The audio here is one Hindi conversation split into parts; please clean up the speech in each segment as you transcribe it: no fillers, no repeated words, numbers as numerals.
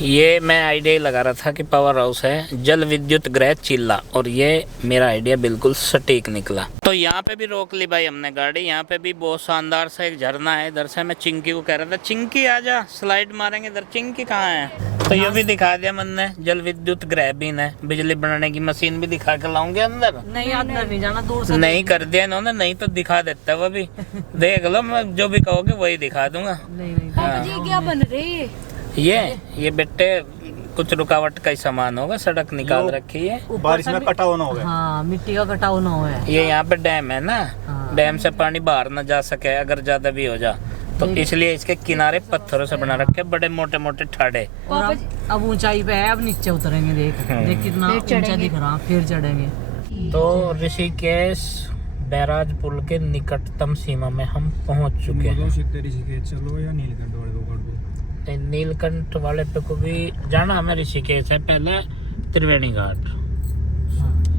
ये मैं आइडिया लगा रहा था कि पावर हाउस है जल विद्युत गृह चिल्ला, और ये मेरा आइडिया बिल्कुल सटीक निकला। तो यहाँ पे भी रोक ली भाई हमने गाड़ी। यहाँ पे भी बहुत शानदार सा एक झरना है। इधर से मैं चिंकी को कह रहा था, चिंकी आजा स्लाइड मारेंगे। इधर चिंकी कहाँ है? तो ये भी दिखा दिया मन ने, जल विद्युत गृह भी है, बिजली बनाने की मशीन भी दिखा के लाऊंगे अंदर। नहीं अंदर नहीं जाना, दूर से नहीं कर दिया इन्होंने, नहीं तो दिखा देता वो भी। देख लो, मैं जो भी कहोगे वही दिखा दूंगा। नहीं नहीं जी क्या बन रही है? ये बेटे कुछ रुकावट का ही सामान होगा, सड़क निकाल रखी है। बारिश में कटाव ना होगा। हाँ, मिट्टी का कटाव ना हो। ये यहाँ पे डैम है ना, हाँ। डैम से पानी बाहर ना जा सके अगर ज्यादा भी हो जा तो, इसलिए इसके किनारे पत्थरों से बना रखे बड़े मोटे मोटे ठाड़े। और अब ऊंचाई पे है, अब नीचे उतरेंगे। देख कितना ऊंचा दिख रहा, फिर चढ़ेंगे। तो ऋषिकेश बैराज पुल के निकटतम सीमा में हम पहुंच चुके हैं। चलो या नीलकंठ वाले को कर दो। नीलकंठ वाले पे को भी जाना हमें। ऋषिकेश है पहले त्रिवेणी घाट,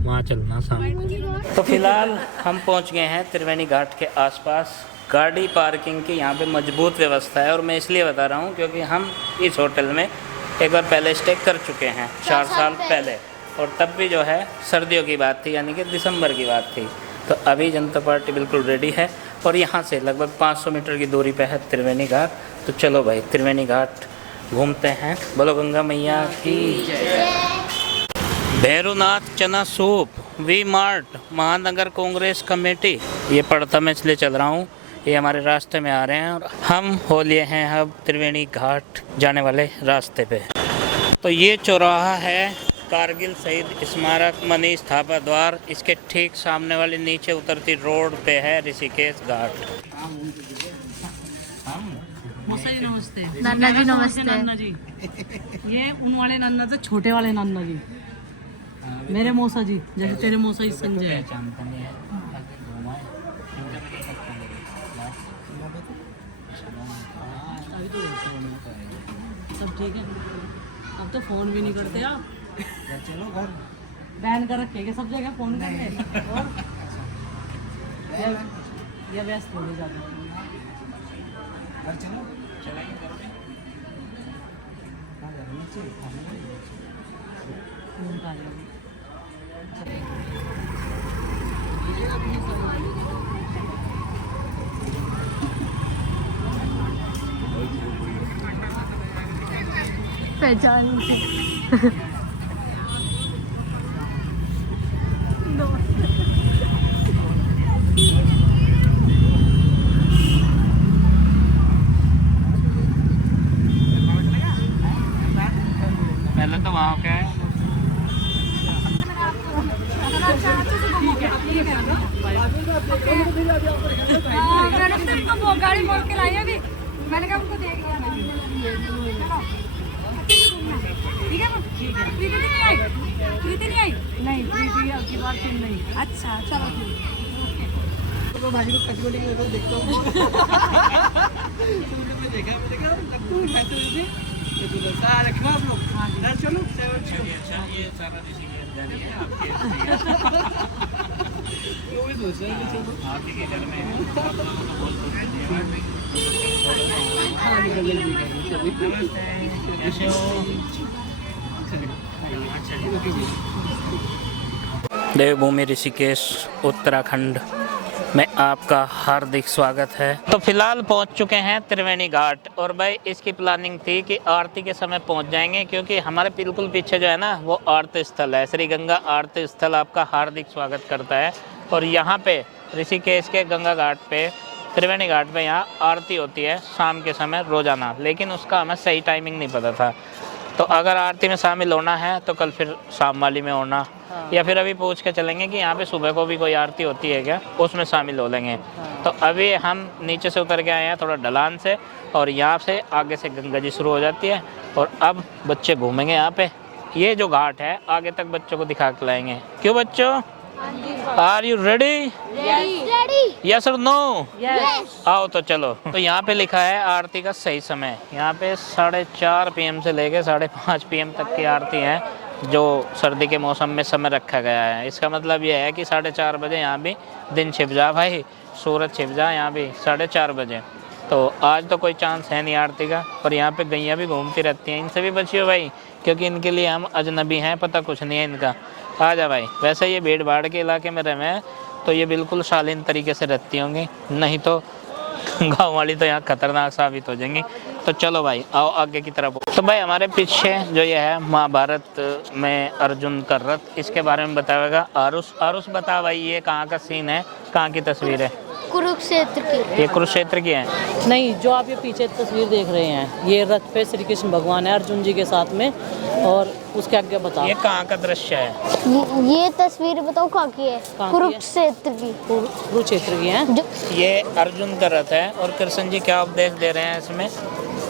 वहाँ चलना सामने। तो फिलहाल हम पहुंच गए हैं त्रिवेणी घाट के आसपास। गाड़ी पार्किंग की यहाँ पे मजबूत व्यवस्था है, और मैं इसलिए बता रहा हूँ क्योंकि हम इस होटल में एक बार पहले स्टे कर चुके हैं 4 साल पहले, और तब भी जो है सर्दियों की बात थी, यानी कि दिसंबर की बात थी। तो अभी जनता पार्टी बिल्कुल रेडी है, और यहाँ से लगभग 500 मीटर की दूरी पे है त्रिवेणी घाट। तो चलो भाई त्रिवेणी घाट घूमते हैं। बोलो गंगा मैया की। भैरवनाथ चना सूप, वी मार्ट, महानगर कांग्रेस कमेटी। ये पढ़ता मैं इसलिए चल रहा हूँ, ये हमारे रास्ते में आ रहे हैं, और हम हो लिए हैं अब त्रिवेणी घाट जाने वाले रास्ते पे। तो ये चौराहा है कारगिल शहीद स्मारक मनीष थापा द्वार। इसके ठीक सामने वाली नीचे उतरती रोड पे है ऋषिकेश घाट। मौसा जी नमस्ते। नन्ना जी नमस्ते। नन्ना जी, ये उन वाले नन्ना से छोटे वाले नन्ना जी, मेरे मौसा जी, जैसे तेरे मौसा जी संजय है। सब ठीक है। अब तो फोन भी नहीं करते आप। चलो घर बैन कर रखे सब जगह फोन करते। और या व्यस्त हो जाते। घर चलो पहचान पहले तो वहाँ क्या है, इनको गाड़ी मोड़ के लाई अभी। मैंने कहा उनको देख लिया। ठीक है प्रीति नहीं आई? प्रीति नहीं आई? नहीं प्रीति की बात फिर नहीं। अच्छा चलो ठीक। तो भाजी को कटोरी में देखता हूँ। देखा रखना आप लोग। चलो ये सारा ऋषिकेश जानी है आपके के घर में कैसे हो? देवभूमि ऋषिकेश उत्तराखंड में आपका हार्दिक स्वागत है। तो फिलहाल पहुंच चुके हैं त्रिवेणी घाट, और भाई इसकी प्लानिंग थी कि आरती के समय पहुंच जाएंगे, क्योंकि हमारे बिल्कुल पीछे जो है ना वो आरती स्थल है। श्री गंगा आरती स्थल आपका हार्दिक स्वागत करता है। और यहाँ पे ऋषिकेश के गंगा घाट पे, त्रिवेणी घाट पे यहाँ आरती होती है शाम के समय रोजाना, लेकिन उसका हमें सही टाइमिंग नहीं पता था। तो अगर आरती में शामिल होना है तो कल फिर शाम वाली में होना, या फिर अभी पूछ के चलेंगे कि यहाँ पे सुबह को भी कोई आरती होती है क्या, उसमें शामिल हो लेंगे। तो अभी हम नीचे से उतर के आए हैं थोड़ा ढलान से, और यहाँ से आगे से गंगा जी शुरू हो जाती है, और अब बच्चे घूमेंगे यहाँ पे। ये जो घाट है आगे तक बच्चों को दिखा के लाएंगे। क्यों बच्चों, आर यू रेडी? यस और नो? आओ तो चलो। तो यहाँ पे लिखा है आरती का सही समय। यहाँ पे 4:30 PM से लेके 5:30 PM तक की आरती है, जो सर्दी के मौसम में समय रखा गया है। इसका मतलब ये है कि 4:30 बजे यहाँ भी दिन छिप जा भाई, सूरज छिप जा यहाँ भी 4:30 बजे। तो आज तो कोई चांस है नहीं आरती का, पर यहाँ पे गैया भी घूमती रहती हैं। इनसे भी बचियो भाई, क्योंकि इनके लिए हम अजनबी हैं, पता कुछ नहीं है इनका। आ जा भाई। वैसे ये भीड़ भाड़ के इलाके में रहे तो ये बिल्कुल शालीन तरीके से रहती होंगी, नहीं तो गाँव वाली तो यहाँ खतरनाक साबित हो जाएंगी। तो चलो भाई आओ आगे की तरफ। तो भाई हमारे पीछे जो ये है महाभारत में अर्जुन का रथ, इसके बारे में बताएगा आरुष। आरुष बता भाई ये कहाँ का सीन है, कहाँ की तस्वीर है? कुरुक्षेत्र की। ये कुरुक्षेत्र की है। नहीं, जो आप ये पीछे तस्वीर देख रहे हैं ये रथ पे श्री कृष्ण भगवान है अर्जुन जी के साथ में, और उसके आगे बताओ ये कहाँ का दृश्य है? ये तस्वीर बताओ कहाँ की है? कुरुक्षेत्र की। कुरुक्षेत्र की है। ये अर्जुन का रथ है और कृष्ण जी क्या उपदेश दे रहे हैं इसमें?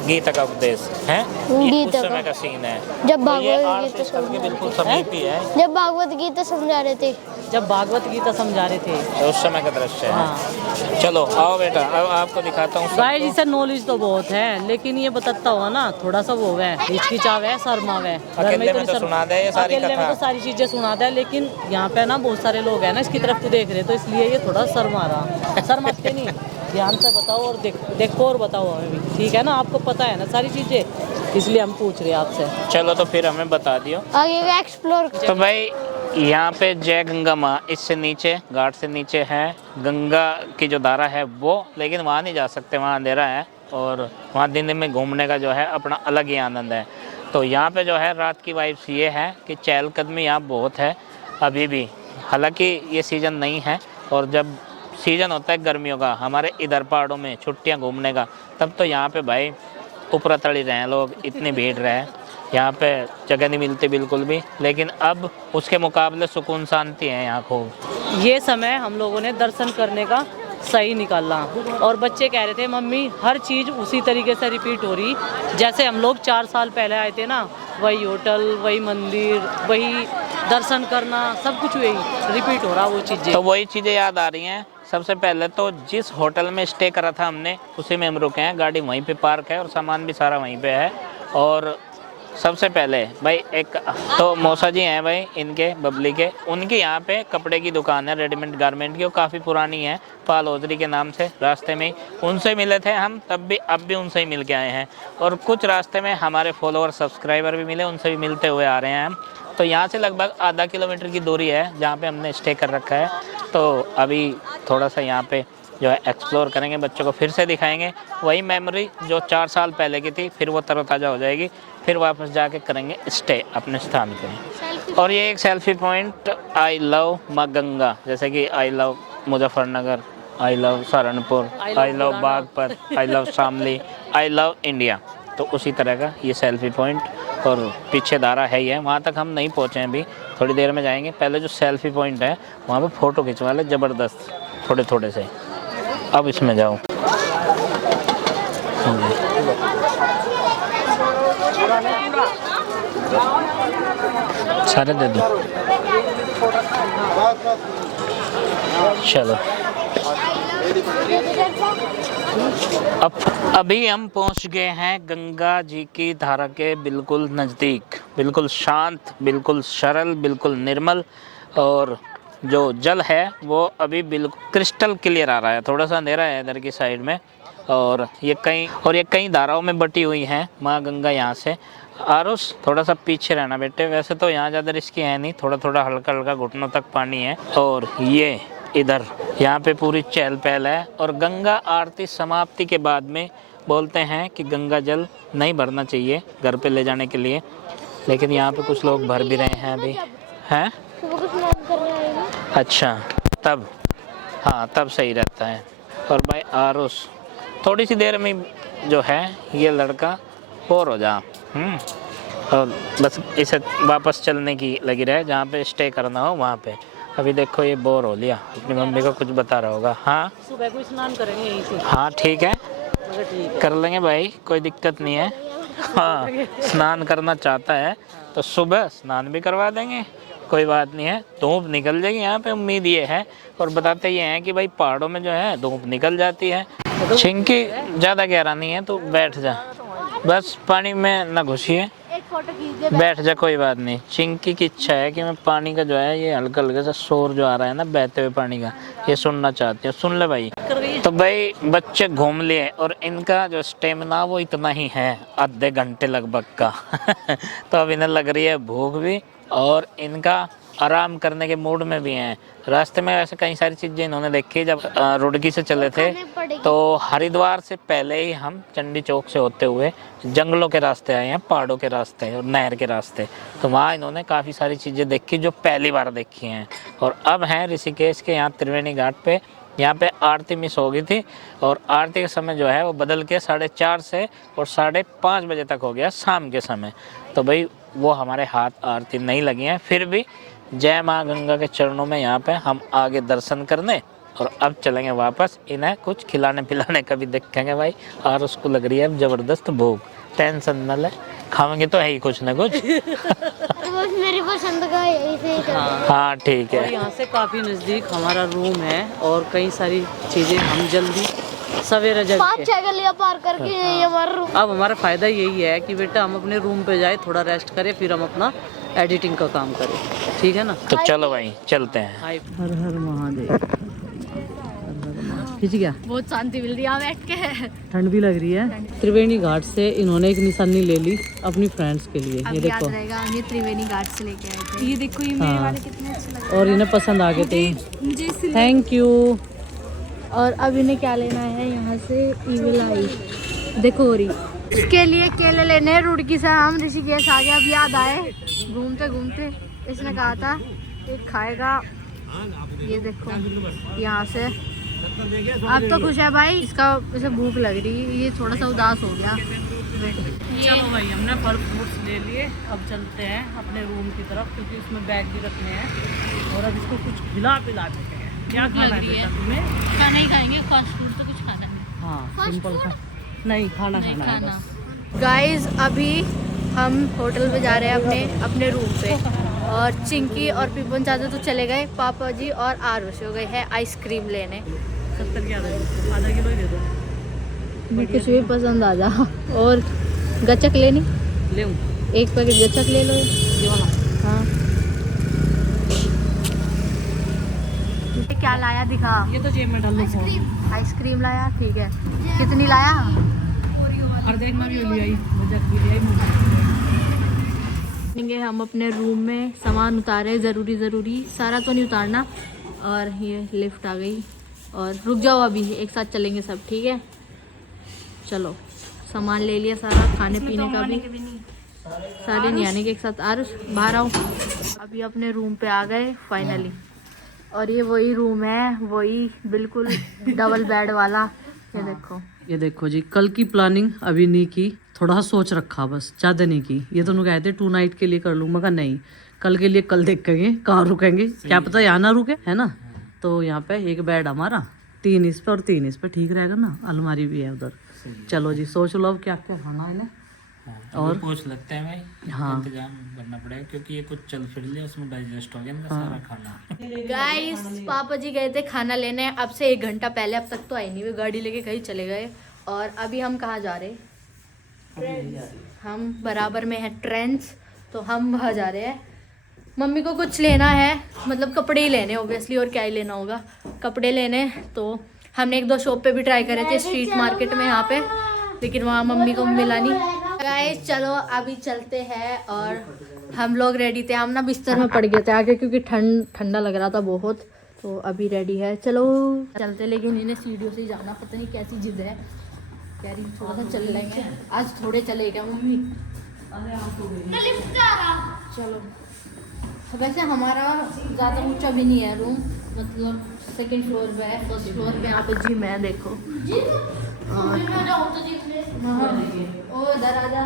गीता का उपदेश है। ये उस समय का सीन है जब तो ये भागवत आरती स्थल के बिल्कुल समीप ही है। जब भागवत गीता समझा रहे थे। जब भागवत गीता समझा रहे थे तो उस समय का दृश्य है। हाँ। चलो आओ बेटा, अब आपको दिखाता हूँ। गाइस इससे नॉलेज तो बहुत है, लेकिन ये बताता हुआ ना थोड़ा सा वो है, हिचकिचाव है, शर्माव है। अकेले में तो सुना दे ये सारी अकेले में कथा। तो सारी चीजें सुना दे, लेकिन यहाँ पे ना बहुत सारे लोग हैं ना इसकी तरफ को देख रहे, तो इसलिए ये थोड़ा शर्मा रहा। शर्माते नहीं, ध्यान से बताओ और देखो और बताओ हमें भी, ठीक है ना? आपको पता है ना सारी चीजें, इसलिए हम पूछ रहे हैं आपसे। चलो तो फिर हमें बता दियो। आगे का एक्सप्लोर। तो भाई यहाँ पे जय गंगा माँ, इससे नीचे घाट से नीचे है गंगा की जो धारा है वो, लेकिन वहाँ नहीं जा सकते, वहाँ अंधेरा है और वहाँ दिन में घूमने का जो है अपना अलग ही आनंद है। तो यहाँ पे जो है रात की वाइब्स ये है कि चहलकदमी यहाँ बहुत है अभी भी, हालांकि ये सीज़न नहीं है। और जब सीज़न होता है गर्मियों का हमारे इधर पहाड़ों में छुट्टियाँ घूमने का, तब तो यहाँ पे भाई ऊपर तड़ी रहे हैं लोग, इतनी भीड़ रहे, यहाँ पे जगह नहीं मिलती बिल्कुल भी। लेकिन अब उसके मुकाबले सुकून शांति है यहाँ खूब। ये समय हम लोगों ने दर्शन करने का सही निकाला, और बच्चे कह रहे थे मम्मी हर चीज़ उसी तरीके से रिपीट हो रही जैसे हम लोग 4 साल पहले आए थे ना, वही होटल, वही मंदिर, वही दर्शन करना, सब कुछ वही रिपीट हो रहा वो चीज़ें। तो वही चीज़ें याद आ रही हैं। सबसे पहले तो जिस होटल में स्टे करा था हमने उसी में हम रुके हैं, गाड़ी वहीं पे पार्क है और सामान भी सारा वहीं पे है। और सबसे पहले भाई एक तो मौसा जी हैं भाई इनके बबली के, उनकी यहाँ पे कपड़े की दुकान है रेडीमेड गारमेंट की, वो काफ़ी पुरानी है, पाल ओजरी के नाम से। रास्ते में ही उनसे मिले थे हम तब भी, अब भी उनसे ही मिल के आए हैं। और कुछ रास्ते में हमारे फॉलोअर सब्सक्राइबर भी मिले, उनसे भी मिलते हुए आ रहे हैं हम। तो यहाँ से लगभग आधा किलोमीटर की दूरी है जहाँ पे हमने स्टे कर रखा है। तो अभी थोड़ा सा यहाँ पे जो है एक्सप्लोर करेंगे, बच्चों को फिर से दिखाएंगे वही मेमोरी जो 4 साल पहले की थी, फिर वो तरोताज़ा हो जाएगी, फिर वापस जाके करेंगे स्टे अपने स्थान पे। और ये एक सेल्फी पॉइंट, आई लव माँ गंगा, जैसे कि I love Muzaffarnagar, I love Saharanpur, I love Baghpat, I love Shamli, I love India, तो उसी तरह का ये सेल्फी पॉइंट। और पीछे धारा है ही है, वहाँ तक हम नहीं पहुँचे हैं अभी, थोड़ी देर में जाएंगे। पहले जो सेल्फी पॉइंट है वहाँ पे फ़ोटो खिंचवा ले ज़बरदस्त थोड़े थोड़े से। अब इसमें जाओ, सारे दे दो। चलो अब अभी हम पहुंच गए हैं गंगा जी की धारा के बिल्कुल नज़दीक। बिल्कुल शांत, बिल्कुल सरल, बिल्कुल निर्मल, और जो जल है वो अभी बिल्कुल क्रिस्टल क्लियर आ रहा है। थोड़ा सा अंधेरा है इधर की साइड में, और ये कई धाराओं में बटी हुई है माँ गंगा। यहाँ से आरुष थोड़ा सा पीछे रहना बेटे, वैसे तो यहाँ ज़्यादा रिस्की है नहीं, थोड़ा थोड़ा हल्का हल्का घुटनों तक पानी है। और ये इधर यहाँ पे पूरी चहल पहल है। और गंगा आरती समाप्ति के बाद में बोलते हैं कि गंगा जल नहीं भरना चाहिए घर पे ले जाने के लिए, लेकिन यहाँ पे कुछ लोग भर भी रहे हैं अभी, हैं? अच्छा, तब हाँ तब सही रहता है। और भाई आरुष थोड़ी सी देर में जो है ये लड़का और हो जा, और बस इसे वापस चलने की लगी रहे जहाँ पे स्टे करना हो वहाँ पे। अभी देखो ये बोर हो लिया, अपनी मम्मी को कुछ बता रहा होगा। हाँ सुबह को स्नान करेंगे यहीं से। हाँ ठीक है, ठीक है, कर लेंगे भाई, कोई दिक्कत नहीं है। हाँ स्नान करना चाहता है तो सुबह स्नान भी करवा देंगे, कोई बात नहीं है। धूप निकल जाएगी यहाँ पे, उम्मीद ये है। और बताते ये हैं कि भाई पहाड़ों में जो है धूप निकल जाती है। छिंकी ज़्यादा गहरा नहीं है, तो बैठ जा, बस पानी में ना घुसिए, बैठ जा, कोई बात नहीं। चिंकी की इच्छा है कि मैं पानी का जो है ये हल्का हल्का सा शोर जो आ रहा है ना बहते हुए पानी का, ये सुनना चाहती हूँ। सुन ले भाई। कर रही है तो भाई बच्चे घूम लिए और इनका जो स्टेमिना वो इतना ही है, आधे घंटे लगभग का। तो अब इन्हें लग रही है भूख भी और इनका आराम करने के मूड में भी हैं। रास्ते में ऐसे कई सारी चीज़ें इन्होंने देखी। जब रुड़की से चले थे तो हरिद्वार से पहले ही हम चंडी चौक से होते हुए जंगलों के रास्ते आए हैं, पहाड़ों के रास्ते और नहर के रास्ते। तो वहाँ इन्होंने काफ़ी सारी चीज़ें देखी जो पहली बार देखी हैं। और अब हैं ऋषिकेश के यहाँ त्रिवेणी घाट पे। यहाँ पे आरती मिस हो गई थी और आरती का समय जो है वो बदल के 4:30 से और 5:30 बजे तक हो गया शाम के समय। तो भाई वो हमारे हाथ आरती नहीं लगी हैं, फिर भी जय माँ गंगा के चरणों में यहाँ पे हम आगे दर्शन करने और अब चलेंगे वापस। इन्हें कुछ खिलाने पिलाने का भी देखेंगे भाई। और उसको लग रही है अब जबरदस्त भूख। टेंशन न ले, खाएंगे तो है ही कुछ ना कुछ। वो मेरी पसंद का है, इसे ही कर। हाँ ठीक और है। यहाँ से काफ़ी नज़दीक हमारा रूम है और कई सारी चीज़ें हम जल्दी सवेरे जग के 5-6 गलियां पार करके ये हमारा रूम। अब हमारा फ़ायदा यही है कि बेटा हम अपने रूम पे जाए, थोड़ा रेस्ट करें, फिर हम अपना एडिटिंग का काम करें। ठीक है ना? तो चलो भाई चलते हैं। हर हर महादेव। खिंच गया। बहुत शांति मिल रही है बैठ के। ठंड भी लग रही है। त्रिवेणी घाट से इन्होंने एक निशानी ले ली अपनी फ्रेंड्स के लिए। ये देखो, रहेगा, ये त्रिवेणी घाट से लेके आए थे। ये देखो, ये मेरे वाले कितने अच्छे लग और इन्हें पसंद आ गए थे। मुझे इसलिए। Thank you. और अब इन्हें क्या लेना है यहाँ से? ईविल आई देखोरी। इसके लिए केले लेने हैं। रुड़की से हम ऋषिकेश आ गए। अब याद आए घूमते घूमते इसने कहा था एक खाएगा। ये देखो यहाँ से। अब तो खुश है भाई, इसका इसे भूख लग रही है। ये थोड़ा सा उदास हो गया। चलो भाई, हमने फल फ्रूट्स ले लिए। अब चलते हैं अपने रूम की तरफ, क्योंकि उसमें बैग भी रखने हैं और अब इसको कुछ खिला पिला देते हैं। क्या खाना है बेटा तुम्हें? खाना ही खाएंगे, फास्ट फूड तो कुछ खाना है। हाँ, सिंपल खा नहीं, खाना खाना है बस। गाइस अभी हम होटल पे जा रहे हैं अपने रूम पे। और चिंकी और पिपन चाचा तो चले गए, पापा जी और आरुष हो गए हैं आइसक्रीम लेने। 70 क्या दे दो? आधा किलो दे दो। कुछ भी पसंद आ जा। और गचक लेनी, ले एक पैकेट गचक ले लो। ये वाला। हाँ, क्या लाया दिखा। ये तो जेब में डाल लो। आइसक्रीम लाया, ठीक है। कितनी लाया? और देख मैं भी ले आई, बजट भी ले आई मुझे। हम अपने रूम में सामान उतारे, ज़रूरी सारा तो नहीं उतारना। और ये लिफ्ट आ गई और रुक जाओ, अभी एक साथ चलेंगे सब। ठीक है चलो, सामान ले लिया सारा, खाने पीने का भी। सारे नहीं आने के एक साथ। आरुष बाहर आओ। अभी अपने रूम पे आ गए फाइनली। और ये वही रूम है, वही बिल्कुल डबल बेड वाला। ये देखो, ये देखो जी, कल की प्लानिंग अभी नहीं की, थोड़ा सोच रखा बस, ज़्यादा नहीं की। ये तो कहते 2 नाइट के लिए कर लूँ, मगर नहीं, कल के लिए कल देखेंगे कहाँ रुकेंगे, क्या पता यहाँ ना रुके, है ना। तो यहाँ पे एक बेड हमारा, 3 इस पे और 3 इस पे, ठीक रहेगा ना। अलमारी भी है उधर। चलो जी, सोच लो अब क्या क्या खाना है इन्हें। और पूछ लगते हैं भाई। हाँ। इंतजाम करना पड़ेगा क्योंकि ये कुछ चल फिर लिया, उसमें डाइजेस्ट हो गया इनका सारा खाना। गाइस पापा जी गए थे खाना लेने, अब से 1 घंटा पहले। अब तक तो आई नहीं, वे गाड़ी लेके कहीं चले गए। और अभी हम कहाँ जा रहे हैं? हम बराबर में हैं ट्रेंड्स, तो हम वहाँ जा रहे हैं। मम्मी को कुछ लेना है, मतलब कपड़े ही लेने ऑब्वियसली, और क्या ही लेना होगा, कपड़े लेने। तो हमने 1-2 शॉप पे भी ट्राई करे थे, स्ट्रीट मार्केट में यहाँ पे, लेकिन वहाँ मम्मी को मिला नहीं। गाइस चलो अभी चलते हैं। और हम लोग रेडी थे, हम ना बिस्तर में पड़ गए थे आगे, क्योंकि ठंडा लग रहा था बहुत। तो अभी रेडी है, चलो चलते। लेकिन इन्हें सीढ़ियों से ही जाना, पता नहीं कैसी जिद है। कह रही थोड़ा सा चल लेंगे आज, थोड़े चले क्या मम्मी? चलो। वैसे हमारा ज़्यादा ऊंचा भी नहीं है रूम, मतलब 2nd फ्लोर पे है। 1st फ्लोर पे यहाँ पे जिम है, देखो। ओ इधर आ जा।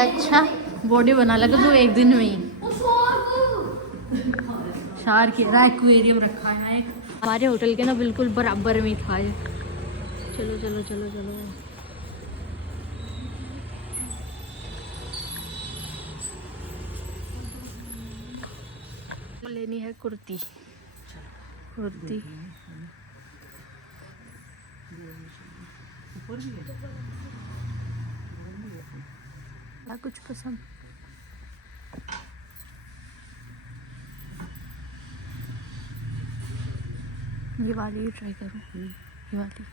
अच्छा बॉडी बना लगा तू एक दिन में ही। शार्क है, एक्वेरियम रखा है एक हमारे होटल के ना बिल्कुल बराबर में था ये। चलो चलो चलो चलो। लेनी है कुर्ती। कुर्ती कुछ पसंद ये वाली ट्राई करूँ, ये वाली।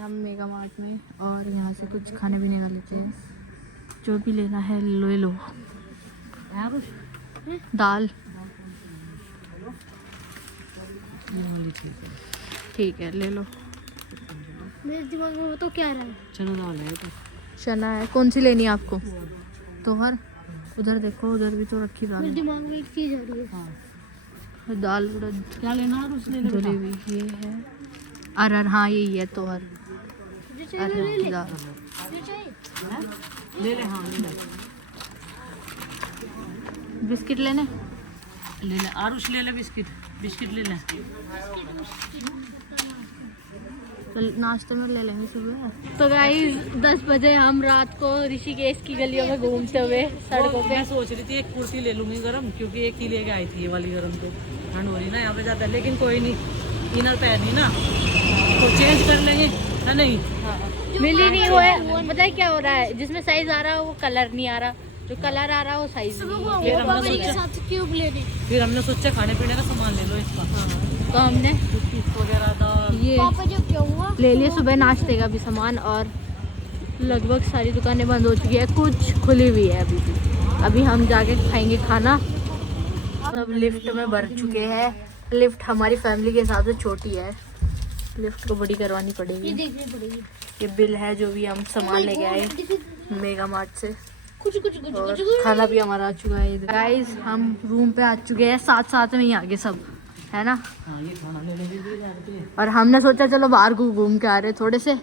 हम मेगा मार्ट में और यहाँ से कुछ खाने पीने का लेते हैं, जो भी लेना है ले लो। दाल ठीक है, ले लो। मेरे दिमाग में वो तो क्या रहा है? चना दाल है तो। चना है, कौन सी लेनी है आपको? तोहर उधर देखो, उधर भी तो रखी दाल मेरे है। दिमाग में एक चीज आ रही है। दाल उड़द क्या लेना है उसने धुली हुई ये है। अरहर, हाँ यही है तोहर, जो चाहिए अरहर ले की ले। दाल। जो चाहिए ले ले। हाँ ले ले बिस्किट लेने? ले ले आरुष, ले ले बिस्किट, बिस्किट ले ले। तो नाश्ते में ले लेंगे सुबह। तो गाइस 10 बजे हम रात को ऋषिकेश की गलियों में घूमते हुए सड़कों पे। मैं सोच रही थी एक कुर्ती ले लूंगी गरम, क्योंकि एक ही लेके आई थी ये वाली गरम, तो ठंड हो रही ना यहाँ पे ज़्यादा, लेकिन कोई नहीं, इनर पहनी ना तो चेंज कर लेंगे, है नहीं? मिल ही नहीं हुआ है, पता है क्या हो रहा है? जिसमें साइज आ रहा है वो कलर नहीं आ रहा, जो कलर आ रहा है वो साइज नहीं। फिर हमने के सोचा, साथ क्यूब लेने। फिर हमने सोचा खाने पीने का सामान ले लो इसका, तो हमने बिस्किट वगैरह दाल। ये पापा जो क्या हुआ? ले लिए सुबह नाश्ते का भी सामान, और लगभग सारी दुकानें बंद हो चुकी है, कुछ खुली हुई है अभी भी। अभी हम जाके खाएंगे खाना। सब लिफ्ट में भर चुके हैं। लिफ्ट हमारी फैमिली के हिसाब से छोटी है, लिफ्ट को बड़ी करवानी ये पड़ेगी। देखनी पड़ेगी। ये बिल है जो भी हम सामान लेके आए मेगा मार्ट से, कुछ कुछ कुछ और कुछ खाना भी हमारा आ चुका है। गाइस हम रूम पे आ चुके हैं, साथ साथ में ही आगे सब है ना। हाँ ये खाना ले लेंगे। और हमने सोचा चलो बाहर को घूम के आ रहे थोड़े से।